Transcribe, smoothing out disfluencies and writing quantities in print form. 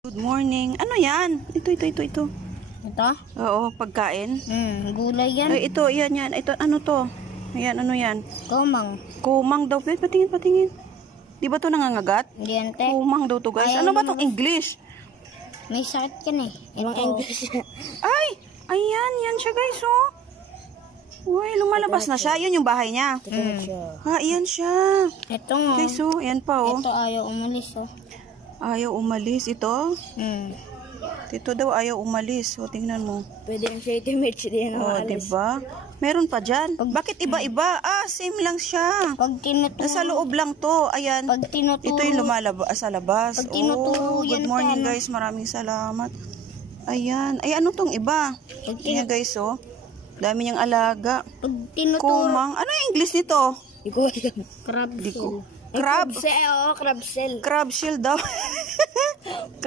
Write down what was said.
Good morning. Ano yan? Ito. Ito? Oo, pagkain. Gulay yan. Ay, ito, yan. Ito, ano to? Ayan, ano yan? Kumang. Kumang daw. Wait, patingin. Di ba to nangangagat? Hindi yan, te. Kumang daw to, guys. Ayaw Ano ba naman. tong English? May sakit yan eh. Ibang English. Ay! Ayan, yan siya, guys, oh. Uy, lumalabas na siya. Yan yung bahay niya. Ha, yan siya. Ito nga. Guys, oh, yan pa, oh. Ito ayaw umalis, oh. Ayaw umalis. Ito? Hmm. Ito daw ayaw umalis. O, tingnan mo. Pwede yung shady match din O, diba? Meron pa dyan. Bakit iba-iba? Ah, same lang siya. Pag tinuturo. Nasa loob lang to. Ayan. Pag tinuturo. Ito yung lumalabas sa labas. Pag tinuturo Good yan, morning, paano? guys. Maraming salamat. Ayan. Ay, ano tong iba? Pag Ayan, guys, oh. Dami niyang alaga. Pag tinuturo. Kumang. Ano yung English nito? Di ko alam. Crab Di ko. shell. Crab. Crab shell. Crab shell daw.